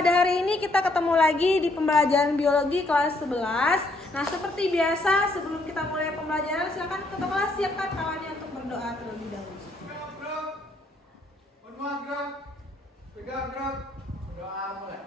pada hari ini kita ketemu lagi di pembelajaran biologi kelas 11. Nah, seperti biasa sebelum kita mulai pembelajaran, silakan ketua kelas siapkan kawannya untuk berdoa terlebih dahulu. Tegak gerak. Doa mulai.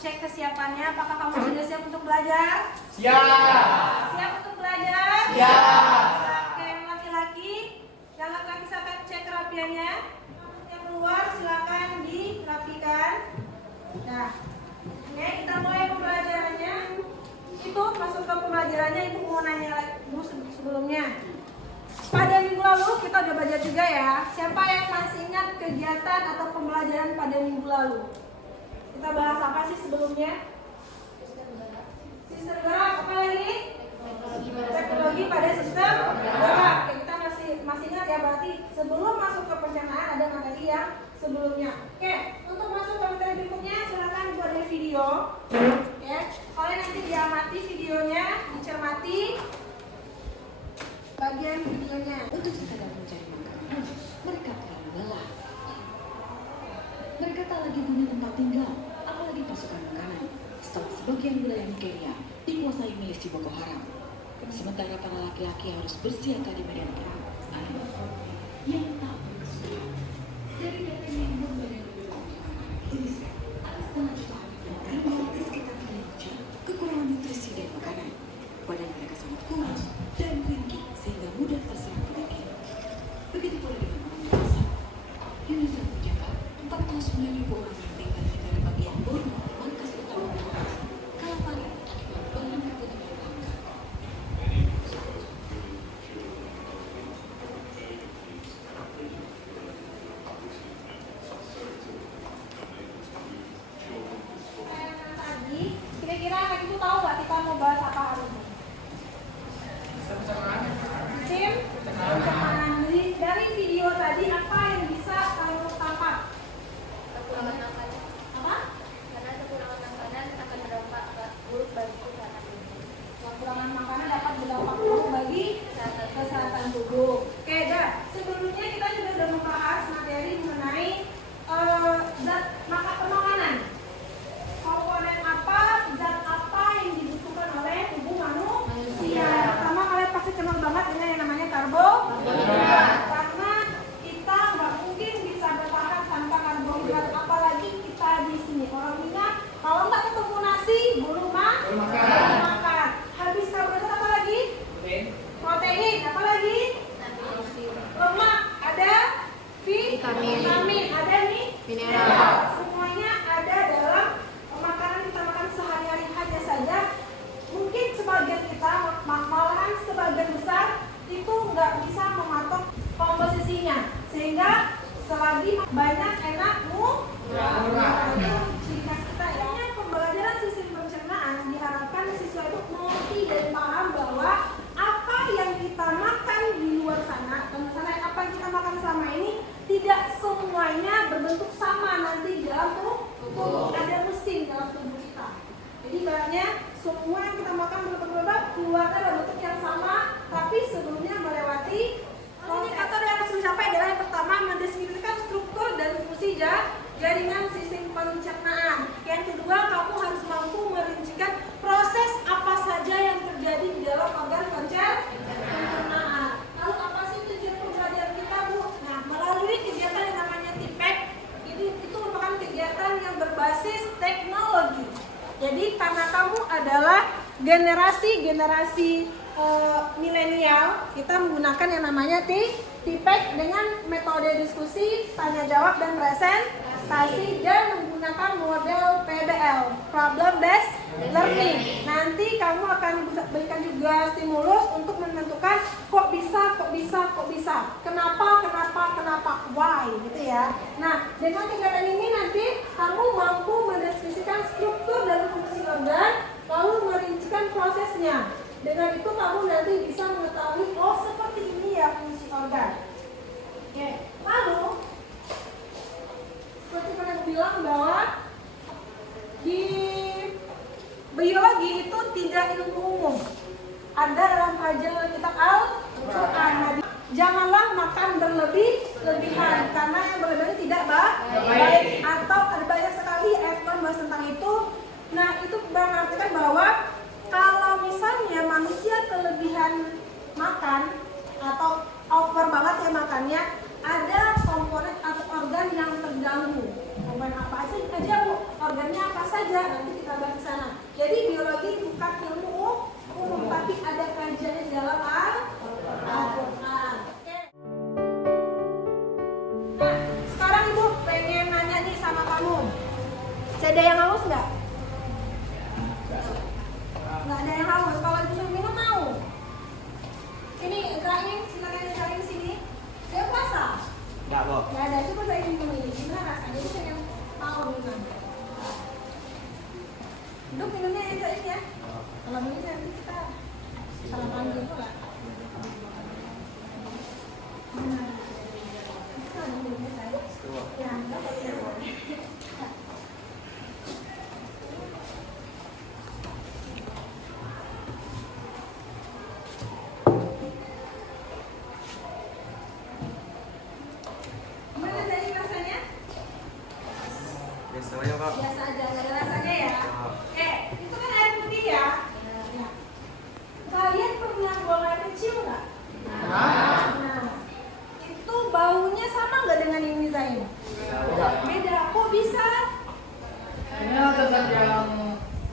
Kesiapannya, apakah kamu sudah siap untuk belajar? Siap. Siap untuk belajar? Siap. Oke, laki-laki silakan cek kerapiannya. Rambutnya keluar, silakan dirapikan. Nah, oke, kita mulai pembelajarannya. Itu masuk ke pembelajarannya, Ibu mau nanya dulu sebelumnya. Pada minggu lalu kita udah belajar juga ya. Siapa yang masih ingat kegiatan atau pembelajaran pada minggu lalu? Kita bahas apa sih sebelumnya? Sistem gerak, apa lagi? Teknologi pada sistem gerak. Oke, kita masih ingat ya, berarti sebelum masuk ke pencernaan ada materi yang sebelumnya. Oke, untuk masuk ke materi berikutnya silakan buat video. Ya, kalian nanti diamati videonya, dicermati bagian videonya. Untuk sekadar mencari makanan pun, mereka terlalu lelah. Mereka tak lagi punya tempat tinggal, apalagi pasukan makanan, setelah sebagian wilayah Nigeria dikuasai milisi Boko Haram. Sementara para laki-laki harus bersiaga di medan perang, yang tak berkesudahan. Dari data yang Badan UNICEF, ada 1,5 juta anak yang tinggal di sekitar Indonesia kekurangan nutrisi dan makanan. Badan mereka sangat kurus dan ringkih sehingga mudah terserang penyakit. Begitu pula dengan orang dewasa. UNICEF mencatat 49.000 orang yang tinggal di negara bagian Borno, markas utama Boko Haram, kelaparan akibat bahan kebutuhan langka. Tadi, kira-kira anak itu tahu nggak kita mau bahas apa hari ini? Sistem pencernaan. Dari video tadi apa yang bisa kamu tangkap? Kekurangan makanan. Apa? Karena kekurangan makanan akan berdampak buruk bagi kesehatan tubuh. Kekurangan makanan dapat berdampak buruk bagi kesehatan tubuh. Oke, dah. Sebelumnya kita juga sudah membahas materi mengenai zat makanan. Komponen apa, zat apa yang dibutuhkan oleh tubuh manusia. Pertama, kalian pasti kenal banget dengan yang namanya karbohidrat. Karena kita nggak mungkin bisa bertahan tanpa karbohidrat, apalagi kita di sini. Orang minyak, kalau nggak ketemu nasi, belum makan. Habis karbohidrat apa lagi? Protein. Apa lagi? Lemak. Ada vitamin. Ada nih mineral. Semuanya ada dalam makanan kita makan sehari-hari. Hanya saja mungkin sebagian kita, malahan sebagian besar itu nggak bisa mematok komposisinya, sehingga selagi banyak enak murah. Itu ciri khas kita ya. Pembelajaran sistem pencernaan diharapkan siswa itu mengerti dan paham bahwa apa yang kita makan di luar sana, atau misalnya apa yang kita makan selama ini tidak semuanya berbentuk sama nanti di dalam tubuh. Ada mesin dalam tubuh kita. Jadi ibaratnya semua yang kita makan berbentuk keluarnya dalam bentuk yang sama, tapi sebelumnya melewati indikator yang harus mencapai adalah yang pertama mendeskripsikan struktur dan fungsi jaringan sistem pencernaan. Yang kedua, kamu harus mampu merincikan proses apa saja yang terjadi di dalam organ pencernaan. Lalu apa sih tujuan pembelajaran kita, Bu? Nah, melalui kegiatan yang namanya TIPEC, itu merupakan kegiatan yang berbasis teknologi. Jadi karena kamu adalah generasi milenial, kita menggunakan yang namanya TIPEC dengan metode diskusi, tanya jawab dan presentasi, dan menggunakan model PBL, Problem Based Learning. Nanti kamu akan berikan juga stimulus untuk Y gitu ya. Nah, dengan tingkatan ini nanti kamu mampu mendeskripsikan struktur dan fungsi organ, lalu merincikan prosesnya. Dengan itu kamu nanti bisa mengetahui, oh seperti ini ya fungsi organ. Oke, lalu seperti mereka bilang bahwa di biologi itu tidak ilmu umum. Ada dalam kajian kitab Al-Quran. Janganlah makan berlebih-lebihan karena yang berlebihan tidak baik. Atau ada banyak sekali ayat bahas tentang itu. Nah, itu mengartikan bahwa kalau misalnya manusia kelebihan makan atau over banget ya makannya, ada komponen atau organ yang terganggu. Komponen apa aja Bu? Organnya apa saja? Nanti kita bahas di sana. Jadi biologi bukan ilmu umum, tapi ada kajiannya di dalam Al-Quran. Oke. Nah, sekarang Ibu pengen nanya nih sama kamu. Ada yang haus nggak? Nggak ada yang haus. Kalau Ibu suruh minum mau? Sini, Zain, silakan Zain sini. Dia puasa? Enggak kok. Nggak ada. Coba Zain minum ini. Gimana rasanya? Itu pengen tahu gimana. Lu minumnya yang Zain ya. Kalau begini nanti kita salah panggil juga. Ya, gimana tadi rasanya? Biasa aja Pak. Biasa aja, nggak ada rasanya ya. Itu kan air putih ya. Ya. Kalian pernah buang air kecil nggak? Nah, itu baunya sama nggak dengan ini Zain? Beda. Kok bisa? Ini tetap yang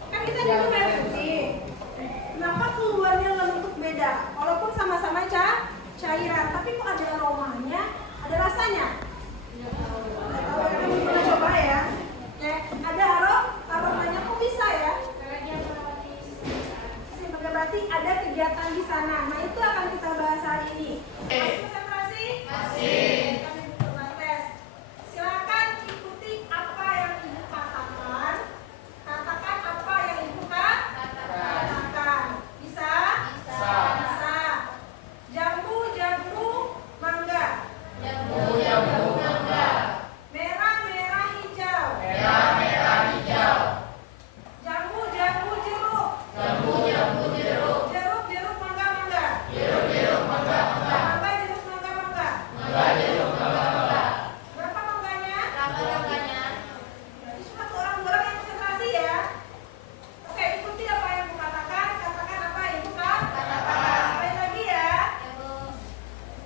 Kan kita minum air putih. Kenapa keluarnya dalam bentuk beda? Walaupun sama-sama cairan, tapi kok ada aromanya, ada rasanya? Kamu pernah coba ya? Ada aromanya kok bisa ya? Berarti ada kegiatan di sana. Nah, itu akan kita bahas hari ini. Masih konsentrasi? Masih. Kami butuh tes. Silakan ikuti apa yang Ibu katakan. Katakan apa yang Ibu katakan. Bisa? Bisa. Jambu, mangga. Merah, hijau. Jambu, jeruk. Jeruk, mangga. Mangga, jeruk, mangga. Berapa mangganya? Berarti cuma orang dua orang yang konsentrasi ya. Oke, ikuti apa yang Ibu katakan. Katakan apa yang Ibu katakan. Sekali lagi ya.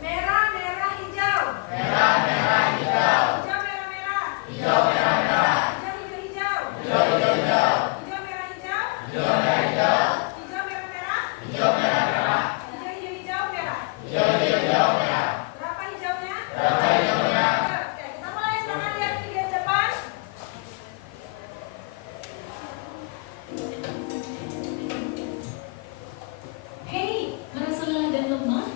Merah, hijau. Hijau, merah. Hijau, hijau. Hijau, merah. Hijau, merah. Hijau, merah. Berapa hijaunya? Oke, kita mulai. Semangat lihat di bagian depan. Hei, merasa lelah dan lemah?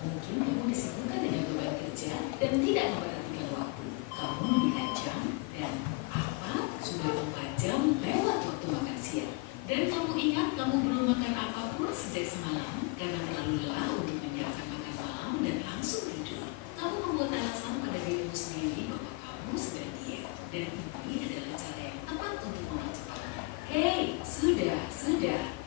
Mungkin kamu disibukkan dengan beban kerja dan tidak memperhatikan waktu. Kamu melihat jam dan apa? Sudah 4 jam lewat waktu makan siang. Dan kamu ingat kamu belum makan apapun sejak semalam karena terlalu lelah untuk menyiapkan makan malam dan langsung tidur. Kamu membuat alasan pada dirimu sendiri bahwa kamu sedang diet. Dan ini adalah cara yang tepat untuk mempercepatnya. Hei, sudah.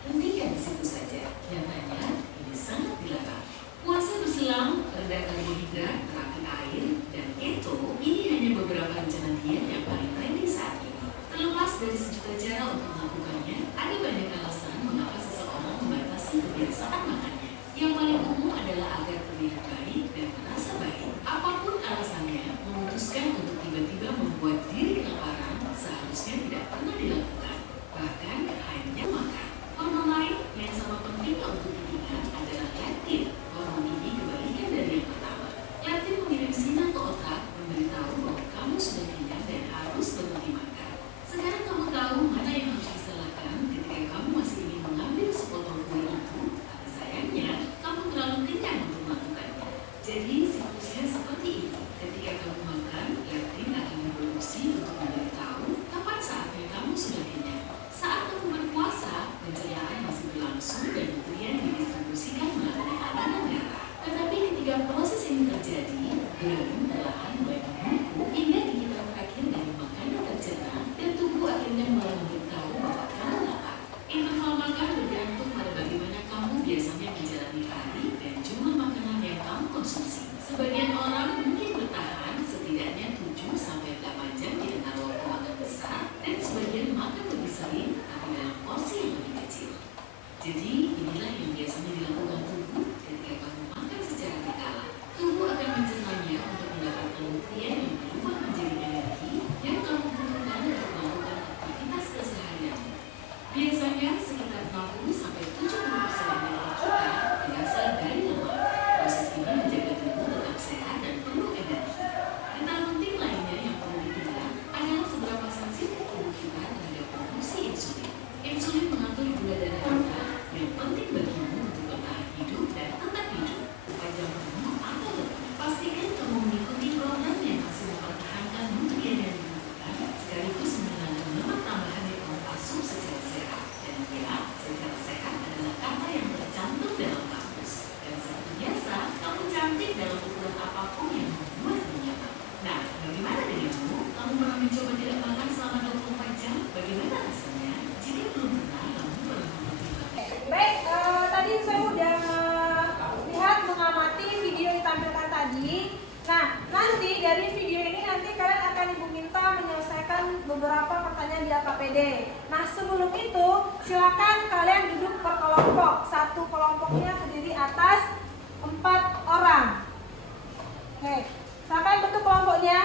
Hentikan di situ saja. Nyatanya, ini sangat dilarang. Puasa berselang, rendah karbohidrat, terapi air, dan keto, ini hanya beberapa rencana diet yang paling trendy saat ini. Terlepas dari sejuta cara untuk melakukannya, ada banyak alasan mengapa seseorang membatasi kebiasaan makannya. Yang paling umum adalah agar terlihat baik dan soal makan bergantung pada bagaimana kamu biasanya menjalani hari dan jumlah makanan yang kamu konsumsi. Sebagian orang mungkin bertahan setidaknya 7-8 jam di antara waktu makan besar, dan sebagian makan lebih sering tapi dalam porsi yang lebih kecil. Jadi inilah yang biasanya dilakukan tubuh ketika kamu makan secara berkala. Tubuh akan mencernanya untuk mendapatkan nutrien yang berubah menjadi energi yang kamu butuhkan untuk melakukan aktivitas keseharianmu. Biasanya sekitar 60-70% energi kita berasal dari lemak. Proses ini menjaga tubuh tetap sehat dan penuh energi. Hal penting lainnya yang perlu dipilih adalah seberapa sensitif tubuh kita terhadap produksi insulin. Insulin mengatur gula darah kita yang penting bagimu untuk bertahan hidup dan tetap hidup. Jam penuh atau lebih. Pastikan kamu mengikuti program yang masih mempertahankan nutrien yang dibutuhkan, sekaligus menghilangkan lemak tambahan yang kamu asup secara sehat. Dan ya, secara sehat adalah kata yang tercantum dalam kamus. Dan seperti biasa, kamu cantik dalam ukuran apapun yang membuatmu nyaman. Nah, bagaimana denganmu? Kamu pernah mencoba tidak makan selama 24 jam? Bagaimana rasanya? Jika belum pernah, kamu pernah mempertimbangkan. Baik, tadi saya udah lihat mengamati video yang ditampilkan tadi. Nah, nanti dari video ini nanti kalian akan Ibu minta menyelesaikan beberapa pertanyaan di AKPD. Nah, sebelum itu silakan kalian duduk per kelompok. Satu kelompoknya terdiri atas 4 orang. Oke, silakan bentuk kelompoknya.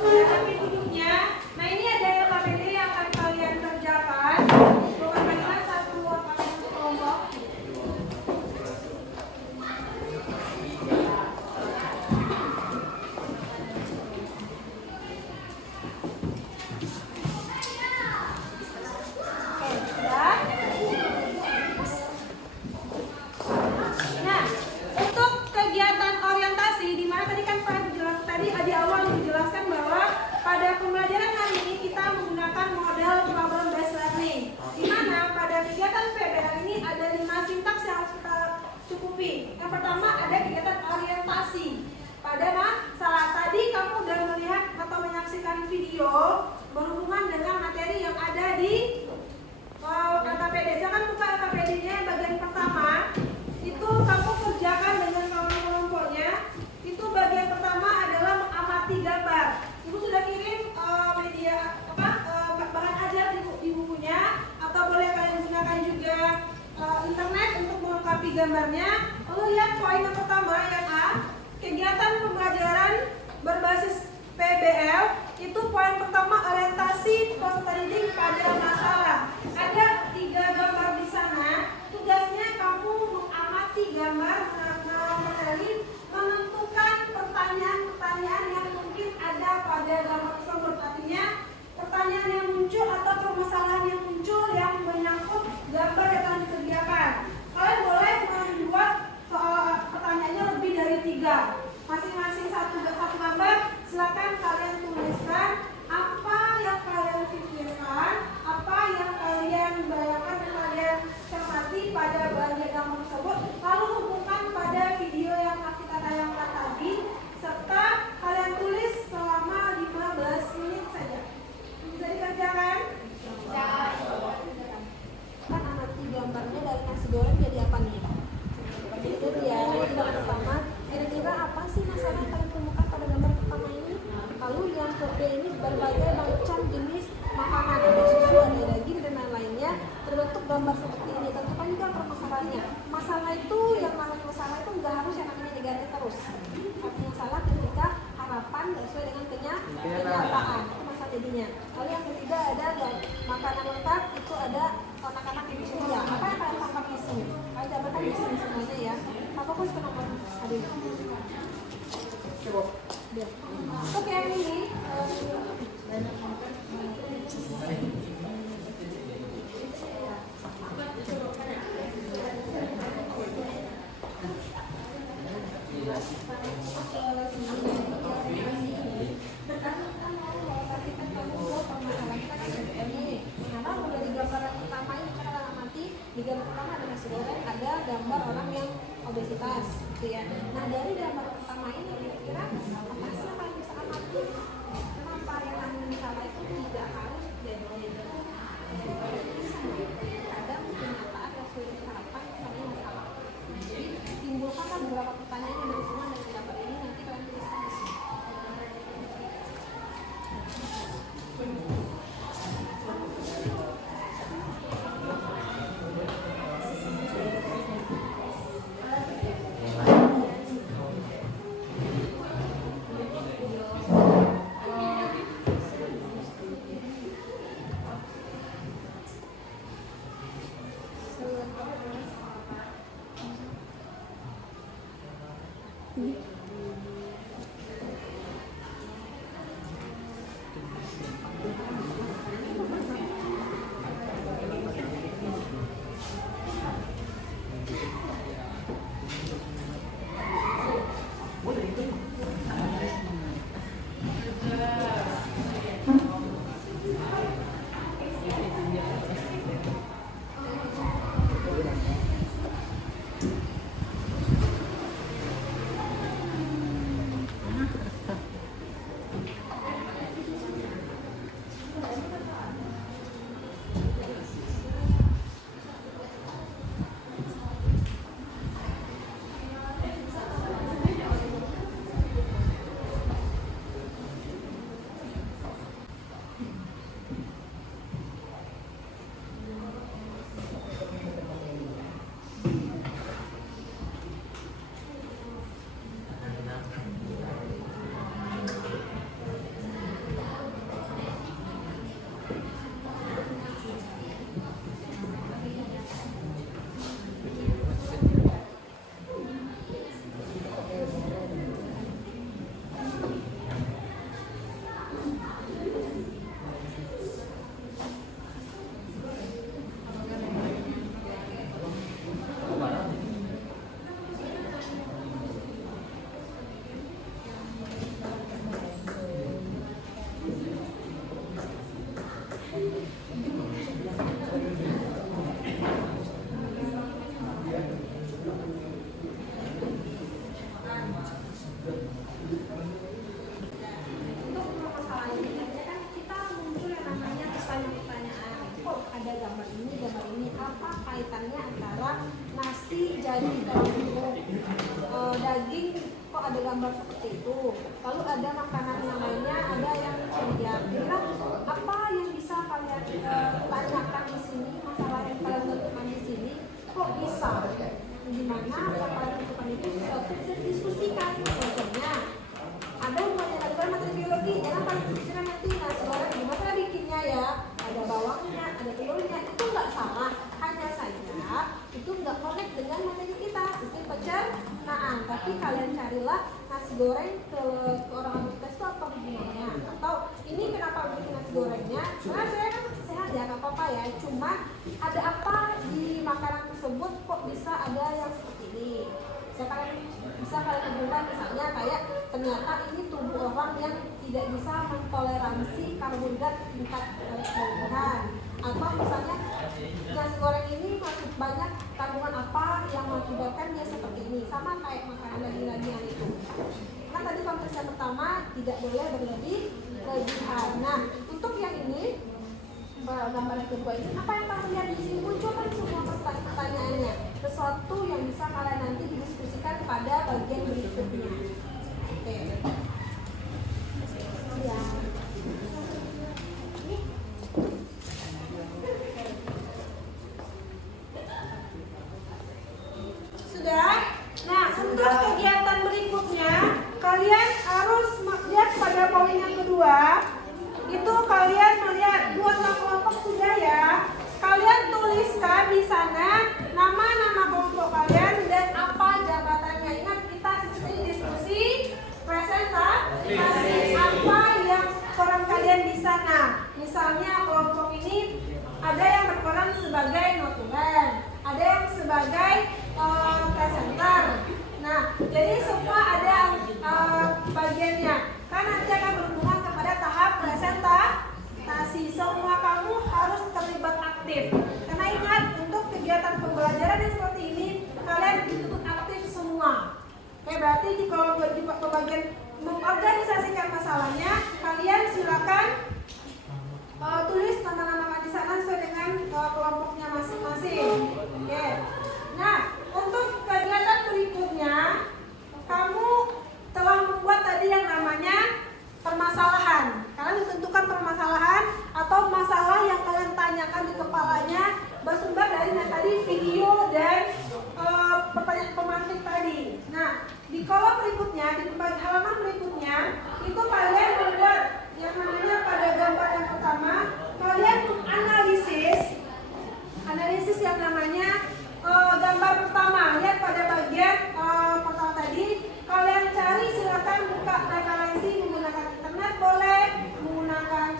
Tapi duduknya. Nah, ini ada KPD yang akan kalian kerjakan. Bagaimana satu kalian kelompok? Nah, untuk kegiatan orientasi, di mana tadi kan Pak dijelaskan tadi di awal dijelaskan bahwa pada pembelajaran kali ini kita menggunakan model problem based learning. Di mana pada kegiatan PBL ini ada 5 sintaks yang harus kita cukupi. Yang pertama ada kegiatan orientasi. Pada masalah tadi kamu udah melihat atau menyaksikan video berhubungan dengan materi yang ada di LKPD. Jangan buka LKPD-nya yang bagian pertama. Itu kamu kerjakan dengan kawan kelompoknya. Itu bagian pertama adalah mengamati gambar. Ibu sudah kirim bahan ajar di bukunya, atau boleh kalian gunakan juga internet untuk melengkapi gambarnya. Lalu lihat poin yang pertama yang A, kegiatan pembelajaran berbasis PBL. Itu poin pertama, orientasi peserta didik pada masalah. Ada 3 gambar di sana. Tugasnya kamu mengamati gambar, mengenali, menentukan pertanyaan-pertanyaan yang mungkin ada pada gambar tersebut. Artinya pertanyaan yang muncul atau permasalahan yang muncul yang menyangkut gambar yang telah disediakan. Kalian boleh membuat pertanyaannya lebih dari 3. Masing-masing satu gambar. Silakan kalian tuliskan apa yang kalian pikirkan, apa yang kalian bayangkan, kalian cermati pada bagian gambar tersebut, lalu hubungkan pada video yang kita tayangkan tadi, serta kalian tulis selama 15 menit saja. Bisa dikerjakan? Bisa. Kan amati gambarnya dari nasi goreng jadi apa nih? Berikut ya, yang pertama, kira-kira apa sih masalah yang kalian temukan pada gambar pertama ini? Lalu yang kedua ini berbagai macam jenis makanan, ada susu, ada daging dan lain-lainnya, terbentuk gambar seperti ini. Tentukan juga permasalahannya. Masalah itu, yang namanya masalah itu nggak harus yang namanya diganti terus. Tapi yang salah ketika harapan nggak sesuai dengan kenyataan, itu masalah jadinya. Lalu yang ketiga ada makanan lengkap, itu ada anak-anak yang ceria. Apa yang kalian tangkap di sini? Kalian jangan di sini aja ya. Apa pun kenapa hadir? Untuk yang ini banyak. kan kita mau melokasikan kamu ke permasalahan ini. Nah, udah di gambaran pertama ini kita akan amati di gambar pertama ada nasi goreng, ada gambar orang yang obesitas, gitu ya. Nah, dari gambar pertama ini kira-kira apa sih yang paling bisa amati? Kenapa yang namanya salah itu tidak harus jadi kadang kenyataan yang sudah diharapkan misalnya masalah. Jadi timbulkanlah beberapa pertanyaan yang berhubungan dengan gambar ini nanti kalian bisa diskusi. Daging kok ada gambar seperti itu. Lalu ada makanan yang lainnya, ada yang ceria. Kira apa yang bisa kalian tanyakan di sini, masalah yang kalian tentukan di sini, kok bisa? Gimana kalian tentukan itu sudah bisa diskusikan. Contohnya, ada hubungannya dengan materi biologi, jangan kalian diskusikan nanti nasi goreng gimana bikinnya ya. Ada bawangnya, ada telurnya, itu nggak salah. Hanya saja itu nggak connect dengan materi kita, sistem pencernaan. Tapi kalian carilah nasi goreng ke orang obesitas itu apa hubungannya, atau ini kenapa bikin nasi gorengnya. Karena saya kan sehat ya, nggak apa-apa ya. Cuma ada apa di makanan tersebut kok bisa ada yang seperti ini. Bisa kalian hubungkan misalnya kayak ternyata ini tubuh orang yang tidak bisa mentoleransi karbohidrat tingkat kelebihan, atau misalnya nasi goreng ini masih banyak kandungan apa yang mengakibatkan dia seperti ini, sama kayak makanan daging-dagingan itu. Nah tadi konteks yang pertama tidak boleh berlebihan. Nah untuk yang ini gambar yang kedua ini, apa yang kalian di sini munculkan semua pertanyaannya, sesuatu yang bisa kalian nanti didiskusikan pada bagian berikutnya. Oke. Ya. Sudah? Nah, untuk kegiatan berikutnya, kalian harus lihat pada poin yang kedua. Itu kalian melihat dua kelompok sudah ya. Kalian tuliskan di sana nama-nama kelompok kalian dan apa jabatannya. Ingat kita di diskusi presentasi apa yang peran kalian di sana. Misalnya kelompok ini ada yang berperan sebagai notulen, ada yang sebagai presenter. Nah, jadi semua ada Berarti di kolom di bagian mengorganisasikan masalahnya, kalian silakan tulis nama-nama di sana sesuai dengan kelompoknya masing-masing. Oke. Nah, untuk kegiatan berikutnya, kamu telah membuat tadi yang namanya permasalahan. Kalian ditentukan permasalahan atau masalah yang kalian tanyakan di kepalanya bersumber dari yang tadi video dan pertanyaan pemantik tadi. Nah, di kolom berikutnya, di halaman berikutnya, itu kalian membuat yang namanya pada gambar yang pertama, kalian analisis yang namanya gambar pertama. Lihat pada bagian pertama tadi, kalian cari silakan buka referensi menggunakan internet boleh, menggunakan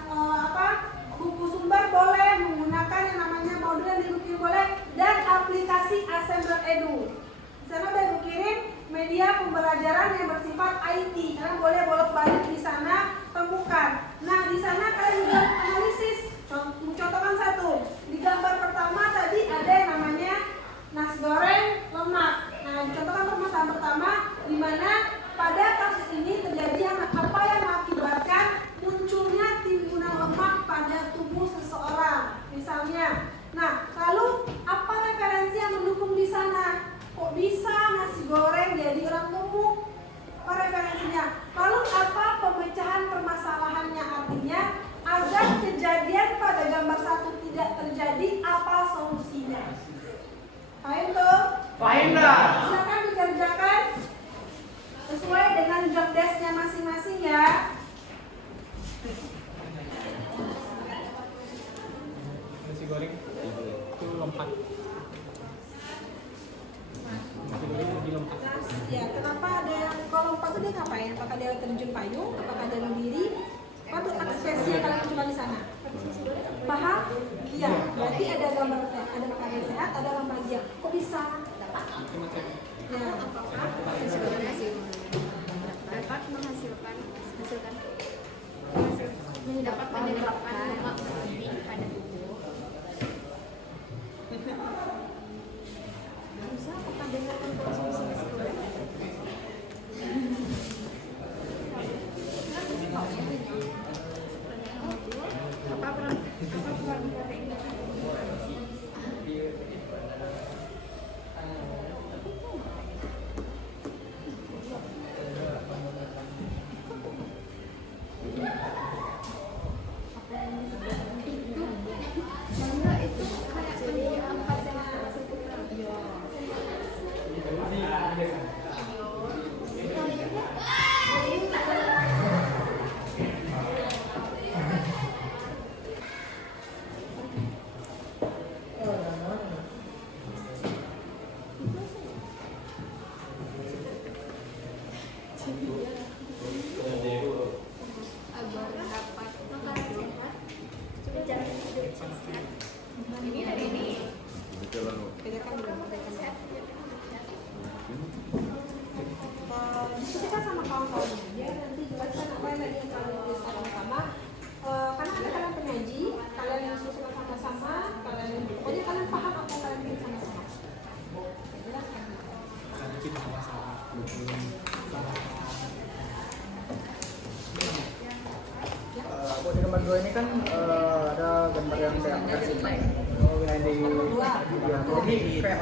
buku sumber boleh, menggunakan yang namanya modul yang dibikin boleh, dan aplikasi Assembler Edu. Di sana udah dikirim media pembelajaran yang bersifat IT. Kalian boleh bolak-balik di sana temukan. Nah, di sana kalian juga analisis. Contohkan satu. Di gambar pertama tadi ada yang namanya nasi goreng lemak. Nah, contohkan permasalahan pertama di mana pada kasus ini terjadi apa yang mengakibatkan munculnya timbunan lemak pada tubuh seseorang. Misalnya, nah, lalu apa referensi yang mendukung di sana? Kok bisa nasi goreng jadi orang gemuk? Apa referensinya? Lalu apa pemecahan permasalahannya? Artinya agar kejadian pada gambar satu tidak terjadi, apa solusinya? Paham tuh? Paham dah. Silakan dikerjakan sesuai dengan job desk-nya masing-masing ya. Nasi goreng itu lompat. Nasi goreng lebih lompat. Nah, ya kenapa ada yang kalau lompat tuh dia ngapain? Apakah dia terjun payung? Apakah dia berdiri? Apa tuh ekspresi yang kalian tunjukkan di sana? Paham? Iya. Berarti ada gambar, ada makanan sehat, ada remaja. Kok bisa? Macam-macam. Ya. Dapat menghasilkan dapat menyebabkan lemak berlebih pada tubuh. Bisa apakah dengan konsumsi nasi goreng? Bangga itu kayak pendidikan pasien dapat makanan sehat, coba jamin hidup sehat. Ini dari ini. Apakah makanan sehat menjamin hidup sehat? Diskusikan sama kawan-kawannya. Dia nanti jelaskan apa yang tadi yang kalian tuliskan pertama. Karena ada kalian penyaji, kalian diskusikan sama-sama, pokoknya kalian paham apa yang kalian bikin sama-sama. Jelaskan. Di gambar 2 ini kan ada gambar yang bisa naik. Jadi kayak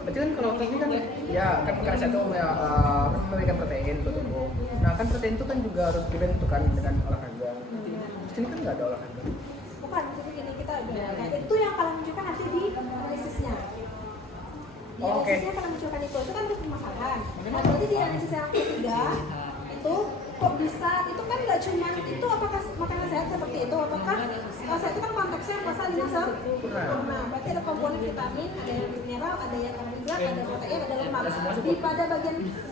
berarti kan kalau ini kan ya kan satu memberikan protein untuk tubuh. Nah kan protein itu kan juga harus dibentukkan dengan olahraga. Di sini kan nggak ada olahraga. Bukan, tapi gini kita nah, itu yang kalian munculkan nanti di analisisnya. Di analisisnya kalian munculkan itu kan untuk permasalahan. Nah, berarti di analisis yang ketiga itu kok bisa, itu kan nggak cuma itu apakah makanan sehat seperti itu, apakah sehat itu kan konteksnya pasal 51. Nah, berarti ada komponen vitamin, ada yang mineral, ada yang karbohidrat, ada protein, ada lemak.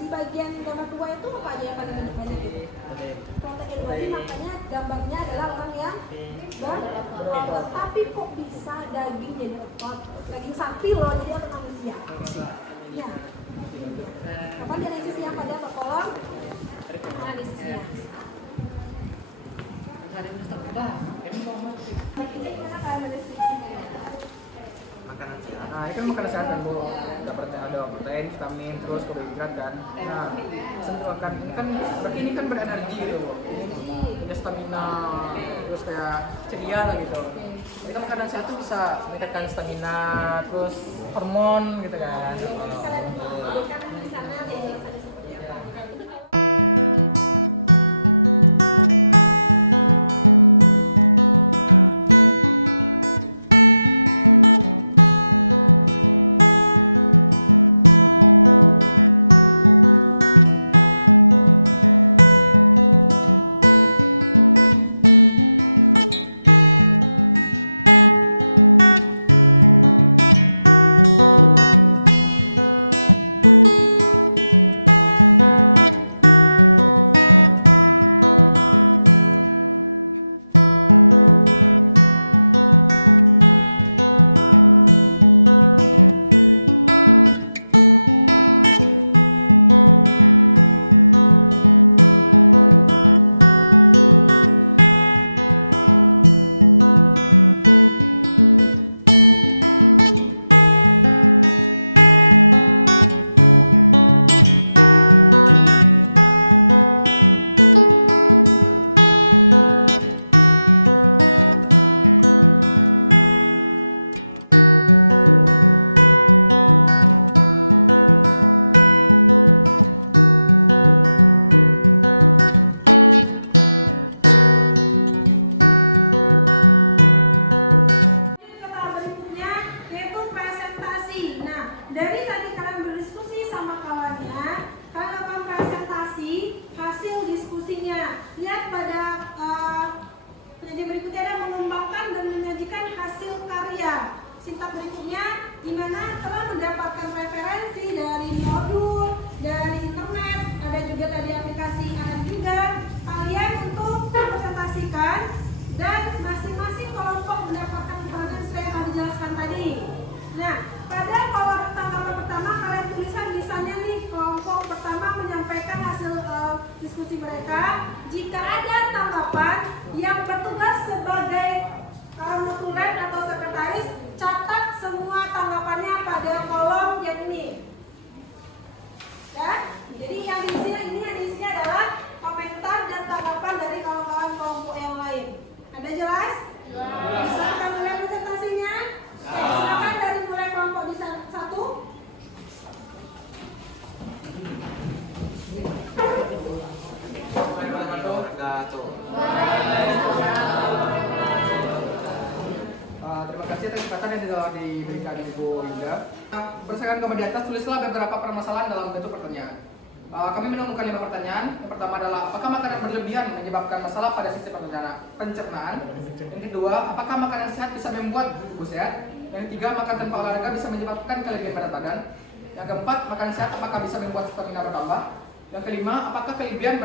Di bagian gambar 2 itu apa aja yang paling banyak itu? Protein. Berarti makanya gambarnya adalah orang yang berotot. Tapi kok bisa daging jadi otot? Daging sapi loh, jadi otot manusia. Ya. Apa di analisisnya pada kolom? Analisisnya. Hari ini tebak. Ini gimana kalian analisisnya? Makanan sehat. Nah, ini kan makanan sehat kan, Bu. Ada protein, protein, vitamin, terus karbohidrat kan. Nah, sentuhan kan berarti ini kan berenergi gitu. Ya stamina, terus kayak ceria lah gitu. Jadi kan makanan sehat tuh bisa meningkatkan stamina, terus hormon gitu kan. Nanti kalian lihat di sana penjelasannya seperti apa. Sintap berikutnya di mana telah mendapatkan referensi dari modul, dari internet, ada juga tadi aplikasi AM juga. Kalian untuk presentasikan dan masing-masing kelompok mendapatkan peran yang saya tadi jelaskan tadi. Nah, pada kolom tanggapan pertama kalian tuliskan misalnya nih kelompok pertama menyampaikan hasil diskusi mereka. Jika ada tanggapan yang bertugas sebagai notulen atau sekretaris, catat semua tanggapannya pada kolom yang ini. Ya, jadi yang diisinya adalah komentar dan tanggapan dari kawan-kawan kelompok yang lain. Ada jelas? Bisa kita mulai presentasinya? Oke, silakan dari mulai kelompok di satu. Terima kasih atas kesempatan yang telah diberikan Ibu Rinda. Berdasarkan gambar di atas, tulislah beberapa permasalahan dalam bentuk pertanyaan. Kami menemukan 5 pertanyaan. Yang pertama adalah, apakah makanan berlebihan menyebabkan masalah pada sistem pencernaan? Yang kedua, apakah makanan sehat bisa membuat tubuh sehat? Yang ketiga, makan tanpa olahraga bisa menyebabkan kelebihan berat badan. Yang keempat, makan sehat apakah bisa membuat stamina bertambah? Yang kelima, apakah kelebihan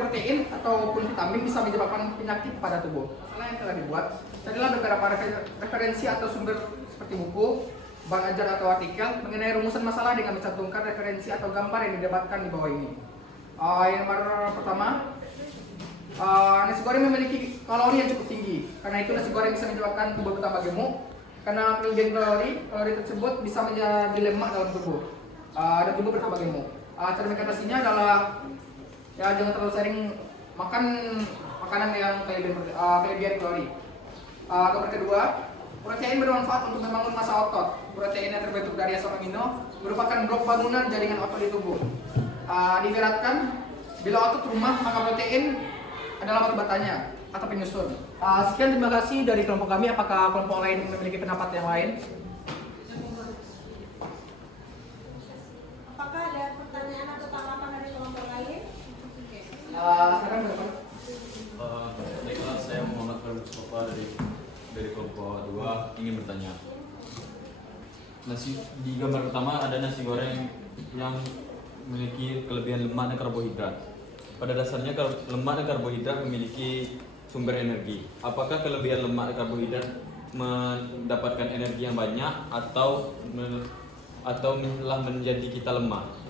protein ataupun vitamin bisa menyebabkan penyakit pada tubuh? Masalah yang telah dibuat, carilah beberapa referensi atau sumber seperti buku, bahan ajar atau artikel mengenai rumusan masalah dengan mencantumkan referensi atau gambar yang didapatkan di bawah ini. Yang pertama, nasi goreng memiliki kalori yang cukup tinggi. Karena itu nasi goreng bisa menyebabkan tubuh bertambah gemuk. Karena kelebihan kalori tersebut bisa menjadi lemak dalam tubuh dan tubuh bertambah gemuk. Cara mengatasinya adalah ya jangan terlalu sering makan makanan yang kelebihan kalori. Gambar kedua, protein bermanfaat untuk membangun massa otot. Protein yang terbentuk dari asam amino merupakan blok bangunan jaringan otot di tubuh. Diibaratkan bila otot lemah maka protein adalah batu batanya atau penyusun. Sekian, terima kasih dari kelompok kami. Apakah kelompok lain memiliki pendapat yang lain? Apakah ada pertanyaan atau tanggapan dari kelompok lain? Silakan Bapak. Baiklah, saya Muhammad Faruk Mustafa dari kelompok 2 ingin bertanya. Di gambar pertama ada nasi goreng yang memiliki kelebihan lemak dan karbohidrat. Pada dasarnya lemak dan karbohidrat memiliki sumber energi. Apakah kelebihan lemak dan karbohidrat mendapatkan energi yang banyak atau malah menjadi kita lemah?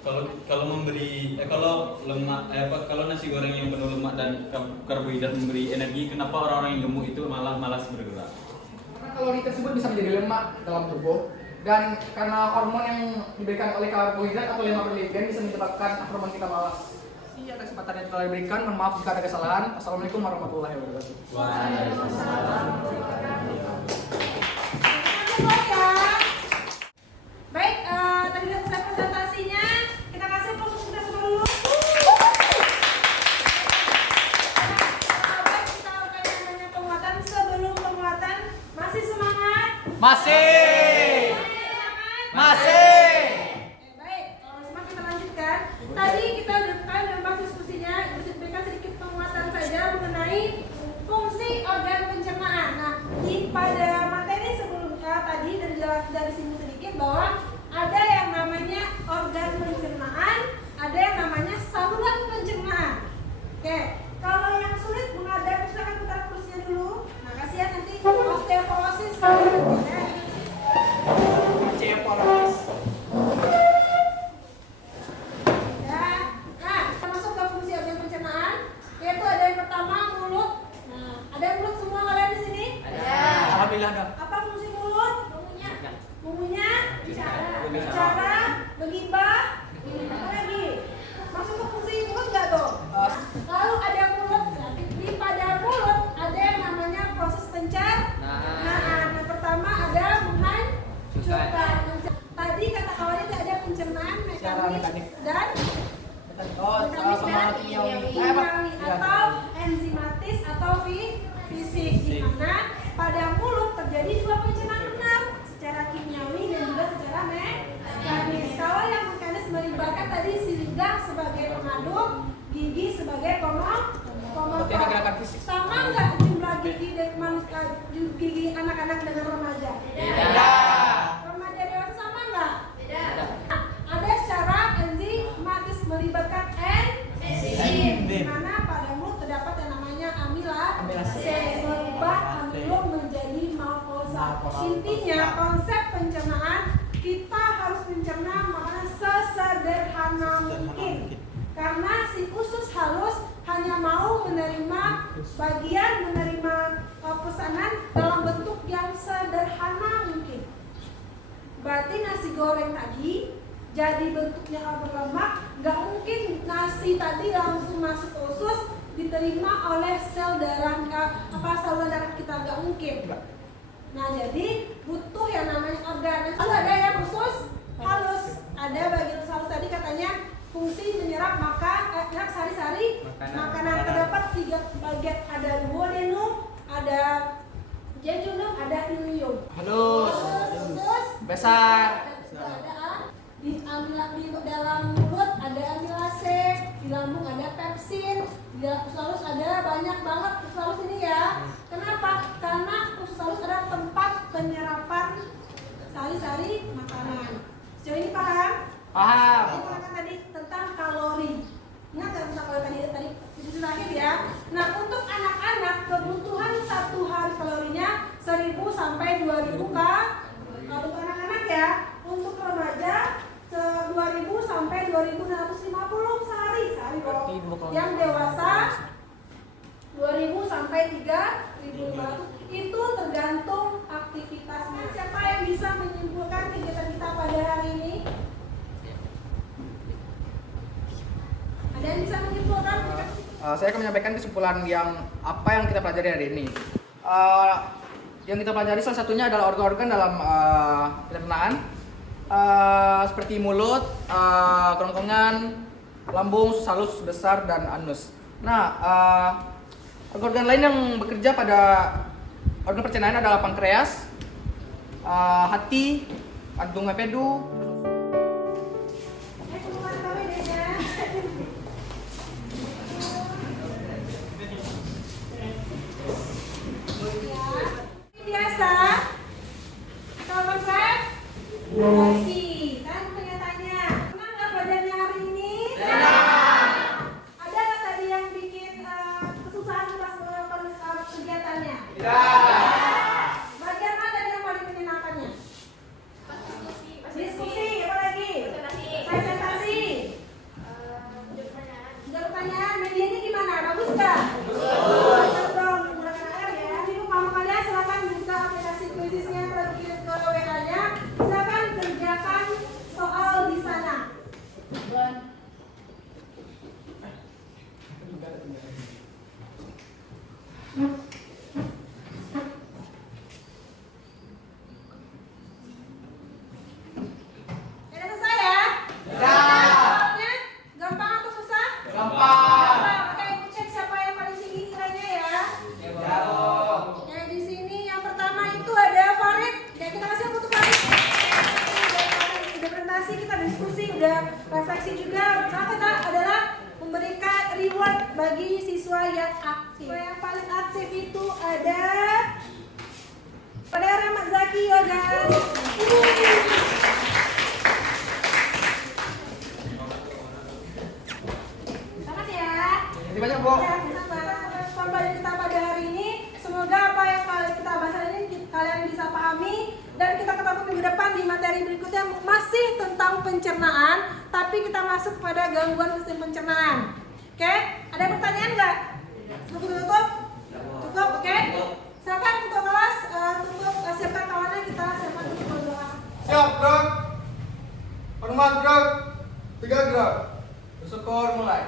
Kalau nasi goreng yang penuh lemak dan karbohidrat memberi energi, kenapa orang-orang yang gemuk itu malah malas bergerak? Karena kalori tersebut bisa menjadi lemak dalam tubuh. Dan karena hormon yang diberikan oleh karbohidrat atau lemak berlebihan bisa menyebabkan hormon kita malas. Iya, kesempatan yang telah diberikan. Mohon maaf jika ada kesalahan. Assalamualaikum warahmatullahi wabarakatuh. Waalaikumsalam. Baik, tadi sudah selesai presentasinya. Kita kasih tepuk tangan dulu. Baik, kita akan namanya penguatan. Sebelum penguatan, masih semangat? Masih. Baik, semangat kita lanjutkan. Tadi kita udah dalam bahas diskusinya, berikan sedikit penguatan saja mengenai fungsi organ pencernaan. Nah, pada materi sebelumnya tadi dari sini sedikit bahwa ada yang namanya organ pencernaan, ada yang namanya saluran pencernaan. Oke, kalau yang sulit menghadap, silakan putar kursinya dulu. Nah, kasihan nanti osteoporosis. Osteoporosis. Nah, kita masuk ke fungsi organ pencernaan, yaitu ada yang pertama mulut. Nah, ada mulut semua kalian di sini? Alhamdulillah ada. Apa fungsi mulut? Bunyinya bicara, bergibah, apa lagi? Masuk ke fungsi mulut nggak tuh? Lalu ada mulut, pada mulut ada yang namanya proses pencernaan. Nah, pertama ada mengancurkan. Tadi kata awalnya ada pencernaan Secara mekanik. dan sama kimiawi. Atau enzimatis atau fisik, di mana pada mulut terjadi dua pencernaan benar secara kimiawi dan juga secara mekanis. Kalau yang mekanis melibatkan tadi lidah sebagai pengaduk, gigi sebagai pemotor. Berarti ada gerakan fisik. Sama nggak jumlah gigi dari manusia, gigi anak-anak dengan remaja? Remaja dewasa sama nggak? Nah, ada secara enzimatis melibatkan enzim, di mana pada mulut terdapat yang namanya amilase, merubah amilum menjadi maltosa. Intinya konsep pencernaan, kita harus mencerna makanan sesederhana mungkin, karena si usus halus hanya mau menerima pesanan dalam bentuk yang sederhana mungkin. Berarti nasi goreng tadi jadi bentuknya berlemak, nggak mungkin nasi tadi langsung masuk ke usus diterima oleh sel darah saluran darah kita, nggak mungkin. Nah, jadi butuh yang namanya organ. Kalau ada yang usus halus, ada bagian usus halus tadi katanya fungsi menyerap sari-sari makanan. Terdapat 3 bagian, ada duodenum, ada jejunum, ada ileum. Halus. Usus Besar. ada di dalam mulut ada amilase, di lambung ada pepsin, di usus halus ada banyak banget usus halus ini ya. Kenapa? Karena usus halus adalah tempat penyerapan sari-sari makanan. Sejauh ini paham? Paham. Kita kan tadi tentang kalori. Ingat tentang kalori tadi itu terakhir ya. Nah, untuk anak-anak kebutuhan 1 hari kalorinya 1000 sampai 2000 kalau untuk anak-anak ya. Untuk remaja 2000 sampai 2650 sehari loh. Yang dewasa 2000 sampai 3500. Itu tergantung aktivitasnya. Siapa yang bisa menyimpulkan kegiatan kita pada hari ini? Ada yang bisa menyimpulkan? Saya akan menyampaikan kesimpulan apa yang kita pelajari hari ini. Yang kita pelajari salah satunya adalah organ-organ dalam pencernaan, seperti mulut, kerongkongan, lambung, usus halus, usus besar, dan anus. Nah, organ-organ lain yang bekerja pada organ pencernaan adalah pankreas, hati, kantung empedu. Biasa, kalau konsep, kasih. Kan pernyataannya, senang nggak badannya hari ini? Ada nggak tadi yang bikin kesusahan pas melakukan kegiatannya? Bagian mana tadi yang paling menyenangkannya? Diskusi. refleksi juga. Cara kita adalah memberikan reward bagi siswa yang aktif. Yang paling aktif itu ada Rahmat Zaki ya guys. Selamat ya. Terima kasih banyak, Bu. Ya, sama kita pada hari ini. Semoga apa yang kita bahas hari ini kalian bisa pahami dan kita ketemu minggu depan di materi berikutnya masih tentang pencernaan, tapi kita masuk kepada gangguan sistem pencernaan. Oke? Ada pertanyaan nggak? Tutup? Tutup, oke? Silakan ketua kelas tutup, siapkan kawannya, kita siapkan untuk berdoa. Siap, gerak. Hormat, gerak. 3 gerak. Bersyukur mulai.